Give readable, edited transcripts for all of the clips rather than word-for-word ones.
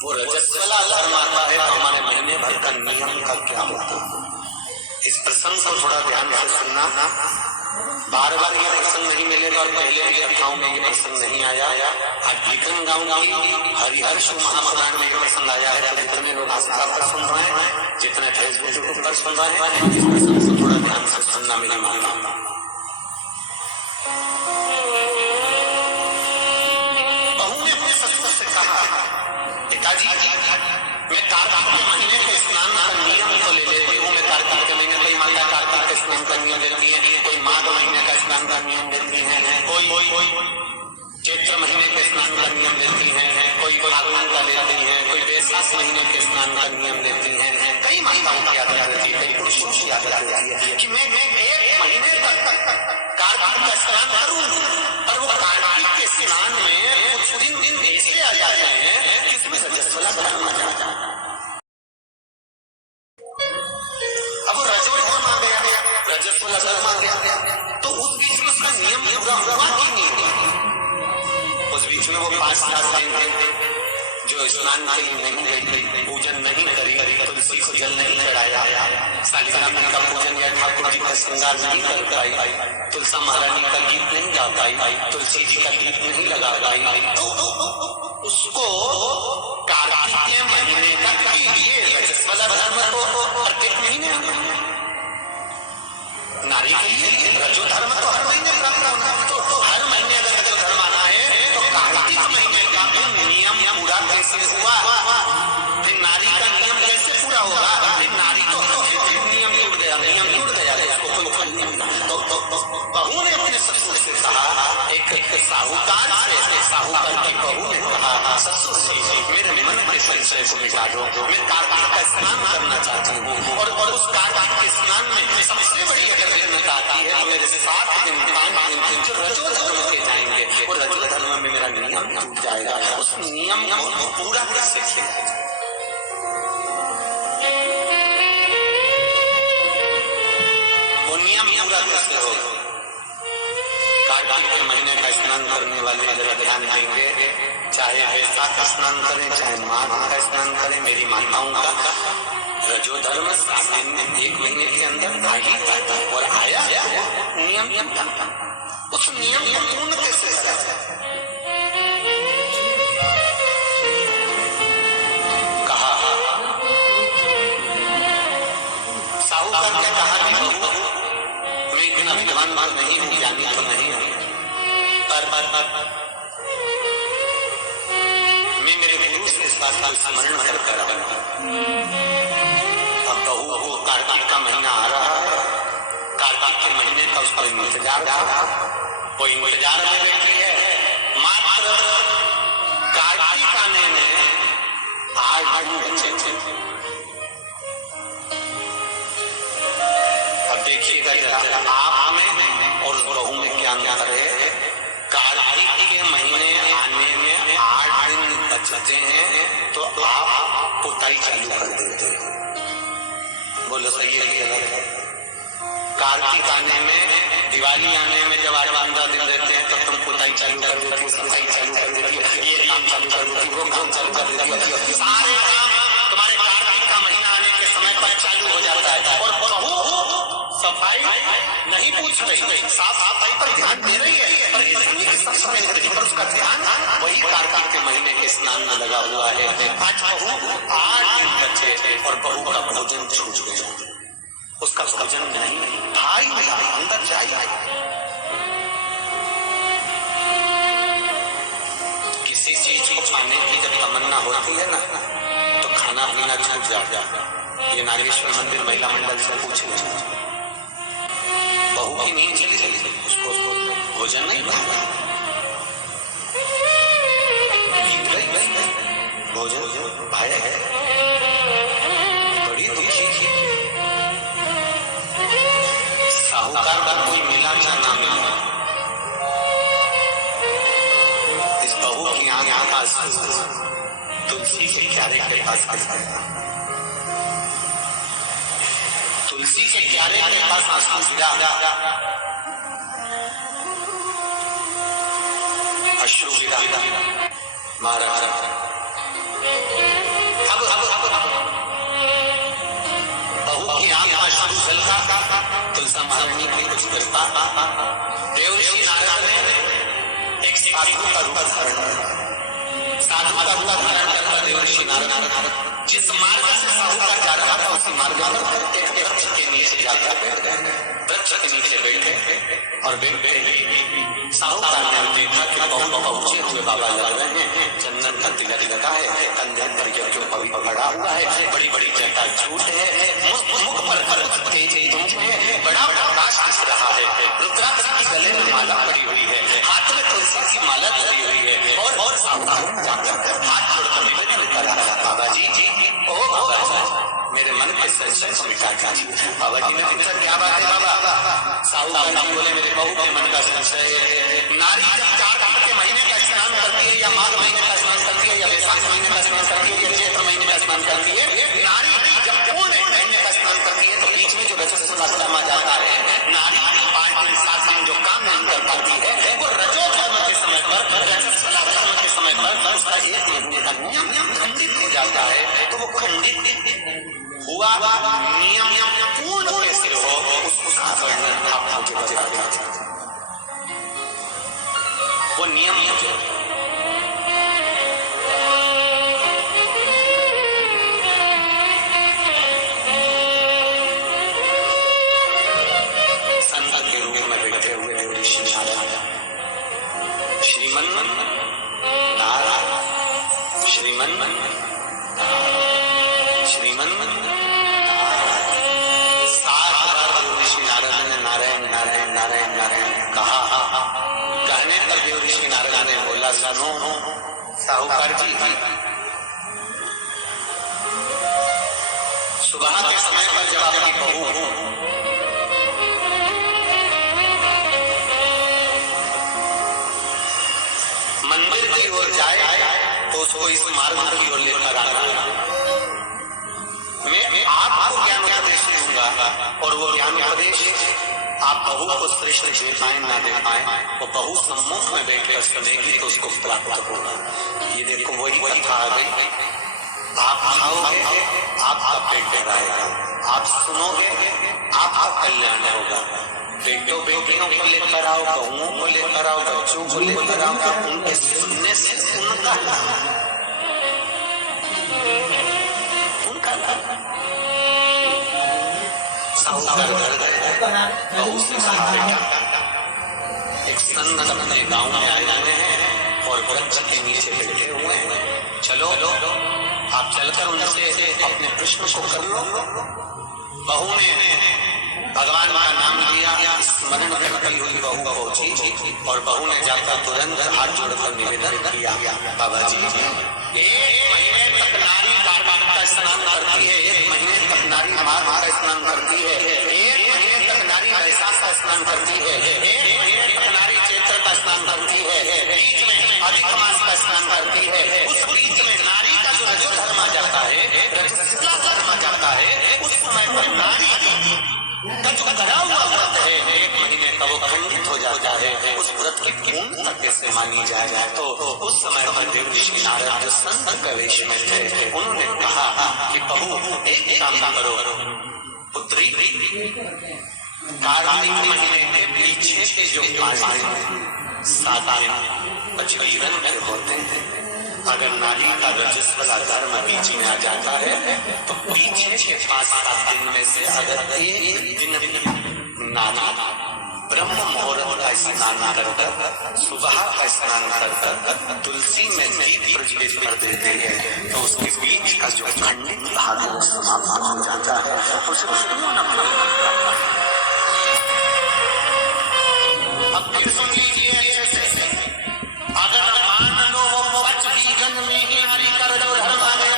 वो रजस्वला धर्म आता है तो हमारे महीने भर का नियम का क्या होता है। इस प्रसंग को थोड़ा ध्यान से सुनना। बार बार ये प्रसंग नहीं मिलेगा और पहले की कथाओं में ये प्रसंग नहीं आया। आज लीकन गांव की हरिहर शिव महापुराण में ये प्रसंग आया है। तो जितने लोग आस्था पर सुन रहे हैं, जितने फेसबुक यूट्यूब पर सुन रहे हैं, इस प्रसंग को थोड़ा ध्यान से सुनना मेरी मांग। बहू ने अपने ससुर से कहा, पिताजी मैं कार्तिक के महीने के स्नान का नियम तो ले लेती हूँ। मैं कार्तिक के महीने कोई माता कार्तिक के स्नान का नियम देती है, कोई माघ महीने का स्नान का नियम देती है, कोई चैत्र महीने के स्नान का नियम देती है, कोई फाल्गुन का देती है, कोई वैशाख महीने के स्नान का नियम देती है। कई माताओं की आदत रहती है, कई पुरुषों की आदत रहती है कि मैं एक महीने तक कार्तिक का स्नान करूं, पर वो कार्तिक के स्नान में कुछ दिन ऐसे आ जाते हैं जिसमें रजस्वला धर्म आ जाता है। अब रजोधर्म आ गया, रजस्वला धर्म आ गया, तो उस बीच में उसका नियम पूरा हुआ कि नहीं? उस बीच में वो 5 साल जो स्नान नहीं गई, पूजन नहीं करी, तुलसी को जल नहीं चढ़ाया, सालिग्राम का पूजन या ठाकुर जी का श्रृंगार नहीं कर पाई, तुलसा महारानी का गीत नहीं गा पाई, तुलसी जी का दीप नहीं लगा पाई, तो उसको कार्तिक के महीने तक ये रजस्वला धर्म को प्रत्येक महीने नारी के लिए रजो धर्म तो हर महीने प्राप्त होना, तो हर महीने अगर रजो धर्म आना है तो कार्तिक महीने का नियम पूरा कैसे हुआ? फिर नारी का नियम कैसे पूरा होगा? फिर नारी को नियम जुड़ गया, नियम जुड़ गया, तो बहू ने अपने ससुर से कहा, एक साहूकार से साहूकार की बहू ने कहा, ससुर जी मेरे मन के संशय को मिटा दो, मैं कार्तिक का स्नान करना चाहती हूँ और उस कार्तिक के स्नान में सबसे बड़ी अगर भिन्नता आती है तो मेरे 7 दिन 5 दिन जो रजो धर्म के जाएंगे और रजो धर्म में मेरा नियम टूट जाएगा। उस नियम को पूरा कैसे किया? वो नियम पूरा कैसे होगा? कार्तिक के महीने का स्नान करने वाले जरा ध्यान देंगे, चाहे वैशाख का स्नान करें, चाहे माघ का स्नान करें, मेरी माताओं का रजो धर्म 7 दिन में 1 महीने के अंदर आ ही जाता है और आया नियम। उस नियम को पूर्ण कैसे करा जाए? कहा साहूकार ने कहा मैं इतना विद्वान नहीं हूँ, ज्ञानी तो नहीं हूँ, पर मैं मेरे गुरु से इस बात का स्मरण करता रहा। अब बहू को कार्तिक का महीना आ रहा है, कार्तिक के महीने का उसको इंतजार था, वो इंतजार में बैठी है। मात्र कार्तिक आने में 8 दिन बचे थे। अब देखिएगा जरा आप में और बहू में क्या अंतर है। कार्तिक के महीने आने में 8 दिन बचते हैं तो आप पुताई चालू कर देते हैं। बोलो सही है? कार्तिक आने में, दिवाली आने में जब 8-15 दिन रहते हैं तब तुम पुताई चालू कर देती हो, सफाई चालू कर देती हो, ये काम चालू कर देती हो, वो काम चालू कर देती हो, सारे काम तुम्हारे कार्तिक का महीना आने के समय पर चालू हो जाता है। और बहू सफाई नहीं पूछ रही, साफ सफाई पर ध्यान दे रही है, पर उसका ध्यान वही कार्तिक के महीने के स्नान में लगा हुआ है। आज बहू 8 दिन बचे और बहू का भोजन छूट गया, उसका भोजन नहीं भाई अंदर जाए। किसी चीज को पाने की जब तमन्ना होती है ना तो खाना पीना छूट जाता है। ये नागेश्वर मंदिर महिला मंडल से पूछ लीजिए, बहू की नींद चली उसको भोजन नहीं भागा, भोजन भाया है, बड़ी दुखी थी। साहूकार का कोई मिला ना मिला, इस बहू की आंख तुलसी के क्यारे के पास तुलसी के क्यारे के पास आंसू गिरा, अश्रु गिरा। महाराज बहू की आंख में शुरू झलका, तुलसा महारानी की कुछ कृपा, देवर्षि नारद ने एक साधु का रूप धारण किया। साधु का रूप धारण करता देवर्षि नारद जिस मार्ग से साहूकार जा रहा था उसी मार्ग पर एक वृक्ष के नीचे जाकर बैठ गए। वृक्ष के नीचे बैठे और साहूकार ने देखा कि बहुत ऊंचे हुए बाबा लग रहे हैं, चंदन का तिलक लगा है, कंधे पर जो पवित्र पड़ा हुआ है, बड़ी बड़ी जटा झूठ है, मुख पर तेज है, बड़ा प्रकाश दिख रहा है, रुद्राक्ष की गले में माला पड़ी हुई है, हाथ में तुलसी की माला धरी हुई है और साहूकार जाकर हाथ जोड़कर निवेदन करा, बाबा जी ओ बाबा जी मेरे मन के संशय को मिटा दीजिए। बाबा जी ने पूछा क्या बात है बाबा? साहूकार जी बोले मेरे बहू के मन का संशय है, नारी जब कार्तिक के महीने का स्नान करती है या माघ महीने का स्नान करती है या वैशाख महीने का स्नान करती है या चैत्र महीने का स्नान करती है, नारी जब पूर्ण महीने का स्नान करती है तो बीच में जो रजस्वला आ जाता है, नारी 5 दिन 7 दिन जो काम नहीं कर पाती है वो रजो धर्म के समय पर, रजस्वला धर्म के समय पर उसका 1 महीने का नियम खंडित हो जाता है। तो वो खंडित हुआ नियम पूर्ण कैसे हो उसको आप मुझे बता दीजिए। वो नियम मुझे संत के रूप में बैठे हुए ऋषि नारायण श्रीमन नारायण श्रीमन श्रीमन ऋषि नारायण ने नारायण नारायण नारायण नारायण कहा। कहने पर भी ऋषि नारायण ने बोला सुनो साहूकार जी, सुबह के समय पर जब आपकी बहू मंदिर की ओर जाए तो उसको इस मार्ग की ओर लेकर आना है। मैं आपको ज्ञान उपदेश दूंगा और वो ज्ञान उपदेश आप बहू को श्रेष्ठ दे पाए ना दे पाए, वो बहू सम्मुख में बैठकर सुनेगी तो उसको प्राप्त होगा। ये देखो वही कथा आ गई, आप खाओगे आपका पेट भराएगा, आप सुनोगे आपका कल्याण होगा। बेटों बेटियों को लेकर आओ, बहुओं को लेकर आओ, बच्चों को लेकर आओ, उनके सुनने से उनका साहूकार घर गए, बहू से कहा बेटा एक संत अपने गांव में आए हुए हैं और वृक्ष के नीचे बैठे हुए हैं, चलो आप चलकर उनसे अपने प्रश्न को कर लो। बहू ने भगवान का नाम लिया, स्मरण करती हुई बहू पहुंची और बहू ने जाकर तुरंत हाथ जोड़कर निवेदन किया, बाबा जी 1 महीने तक नारी कार्तिक का स्नान करती है, 1 महीने तक नारी माघ का स्नान करती है, 1 महीने तक नारी वैशाख का स्नान करती है, 1 महीने तक नारी चैत्र का स्नान करती है, बीच में अधिक मास का स्नान करती है, उस बीच में नारी का जो रजो धर्म आ जाता है, रजस्वला धर्म आ जाता है, उस समय पर नारी का जो करा हुआ व्रत है 1 महीने का वो खंडित हो जाता है। उस व्रत की पूर्णता कैसे मानी जाए? तो उस समय पर ऋषि नारद जो संत के वेश में थे उन्होंने कहा कि बहू एक काम करो पुत्री, कार्तिक महीने के पीछे के जो 5 दिन 7 दिन पचवीरन में होते हैं, अगर नारी का रजस्वला धर्म बीच में आ जाता है तो पीछे के 5-7 दिन में से अगर एक दिन नारी ब्रह्म मुहूर्त का स्नान कर सुबह का स्नान कर तुलसी में दीप प्रज्वलित कर देते हैं तो उसके बीच का जो खंडित भाग वो समाप्त हो जाता है, उसे पूर्ण अब फिर सुन लीजिए अच्छे से, अगर मान लो वो 5 बीजन में ही नारी का रजो धर्म आ गया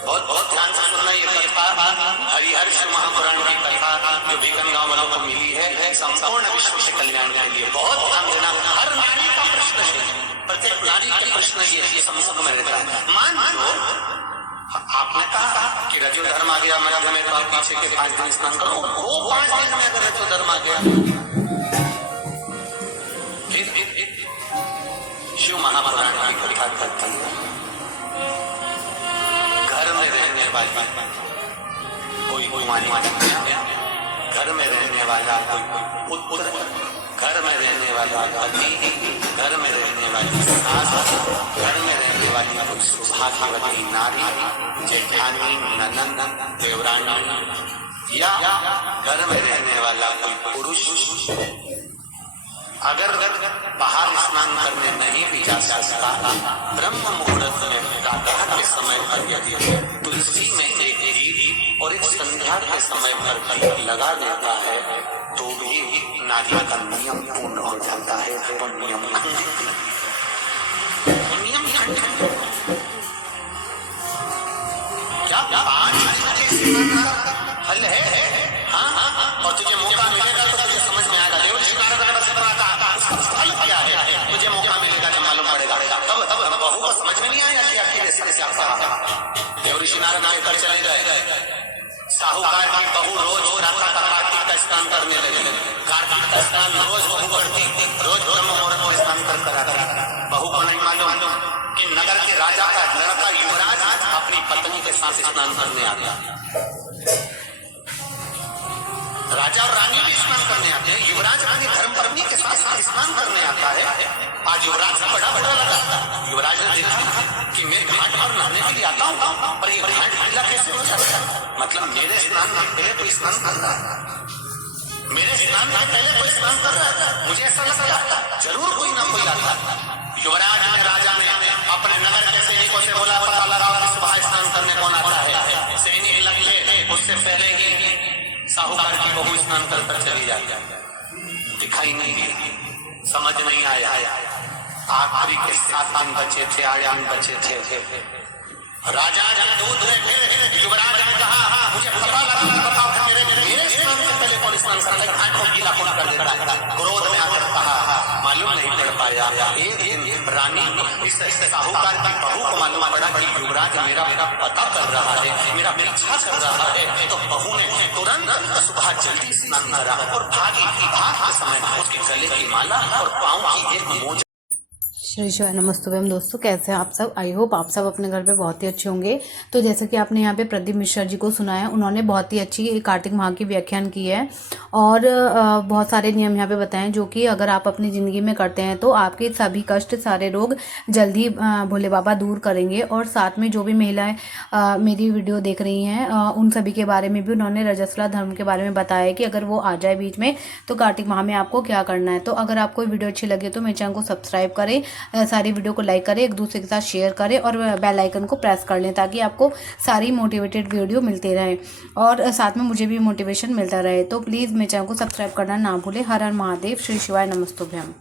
तो बहुत ध्यान से सुनना ये कथा हरिहर्ष महापुराण की कथा जो बीकन गांव वालों को मिली है, संपूर्ण विश्व के कल्याण के लिए बहुत ध्यान देना। हर नारी का प्रश्न है, प्रत्येक नारी का प्रश्न ये सम्मुख में रहता है। मान लो आपने कहा कि रजो धर्म आ गया, मेरा में तो पीछे के 5 दिन स्नान करो, वो 5 दिन में अगर रजो धर्म आ गया शिव महापुराण की कथा करती है घर में रहने वाली कोई कुंवारी कन्या, घर में रहने वाला कोई पुत्र, घर में रहने वाला पति, घर में रहने वाली सास, घर में रहने वाली कोई सुभाग्यवती नारी, जेठानी, ननंद, देवरानी, या घर में रहने वाला कोई पुरुष अगर बाहर स्नान करने नहीं भी जा सकता, ब्रह्म मुहूर्त में प्रातः के समय पर यदि तुलसी में एक दीप और एक संध्या के समय पर लगा देता है तो भी नारी का नियम पूर्ण हो जाता है। तो नियम क्या 5 बजे हल है? हाँ, और तुझे मौका मिलेगा तो तुझे समझ में आएगा। क्या है मुझे मौका मिलेगा जब मालूम पड़ेगा, तब बहू को समझ में नहीं आएगा कि आपकी जैसे से आपका देव ऋषि नारद कर चले गए। साहूकार की बहू रोज कार्तिक का स्नान करने लगे। कार्तिक का स्नान रोज बहू करती, रोज ब्रह्म मुहूर्त में स्नान कर आता। बहू को नहीं मालूम कि नगर के राजा का लड़का युवराज अपनी पत्नी के साथ स्नान करने आता। राजा और रानी भी स्नान करने आते हैं, युवराज रानी धर्मपत्नी के साथ साथ स्नान करने आता है। आज युवराज का बड़ा लगा। युवराज ने देखा कि मैं घाट पर नहाने के लिए आता हूँ, पर ये घाट ढीला कैसे हो जाता है? मतलब मेरे स्नान से पहले कोई स्नान कर रहा है, मेरे स्नान से पहले कोई स्नान कर रहा है। मुझे ऐसा लगता जरूर कोई ना कोई आता। युवराज ने, राजा ने अपने नगर के सैनिकों से बोला, पता लगाओ कि सुबह स्नान करने कौन आता है। सैनिक लगे, उससे पहले ही साहूकार की बहू स्नान कर चली जाती, दिखाई नहीं दी, समझ नहीं आया। आखिरी के 7 दिन बचे थे, 8 दिन बचे थे। राजा ने दूध रखे, युवराज ने कहा मुझे पता लगा, बताओ मेरे स्नान से पहले कौन स्नान कर रहा है, घाट को गीला कौन कर देता है। क्रोध में आकर कहा मालूम नहीं कर पाया। एक दिन रानी इस साहूकार की बहू को मालूम पड़ा कि युवराज मेरा पता कर रहा है, मेरा पीछा कर रहा है। तो बहू ने तुरंत सुबह जल्दी स्नान करा और भागी। भाग के समय उसके गले की माला और पाँव की एक मोजा। श्री शिवाय नमस्तुभ्यम। दोस्तों कैसे हैं आप सब? आई होप आप सब अपने घर पे बहुत ही अच्छे होंगे। तो जैसे कि आपने यहाँ पे प्रदीप मिश्रा जी को सुना है, उन्होंने बहुत ही अच्छी कार्तिक माह की व्याख्यान की है और बहुत सारे नियम यहाँ पे बताएं जो कि अगर आप अपनी ज़िंदगी में करते हैं तो आपके सभी कष्ट, सारे रोग जल्दी भोले बाबा दूर करेंगे। और साथ में जो भी महिलाएं मेरी वीडियो देख रही हैं उन सभी के बारे में भी उन्होंने रजस्वला धर्म के बारे में बताया कि अगर वो आ जाए बीच में तो कार्तिक माह में आपको क्या करना है। तो अगर आपको वीडियो अच्छी लगे तो मेरे चैनल को सब्सक्राइब करें, सारी वीडियो को लाइक करें, एक दूसरे के साथ शेयर करें और बेल आइकन को प्रेस कर लें ताकि आपको सारी मोटिवेटेड वीडियो मिलते रहे और साथ में मुझे भी मोटिवेशन मिलता रहे। तो प्लीज़ मेरे चैनल को सब्सक्राइब करना ना भूलें। हर हर महादेव। श्री शिवाय नमस्तुभ्यम।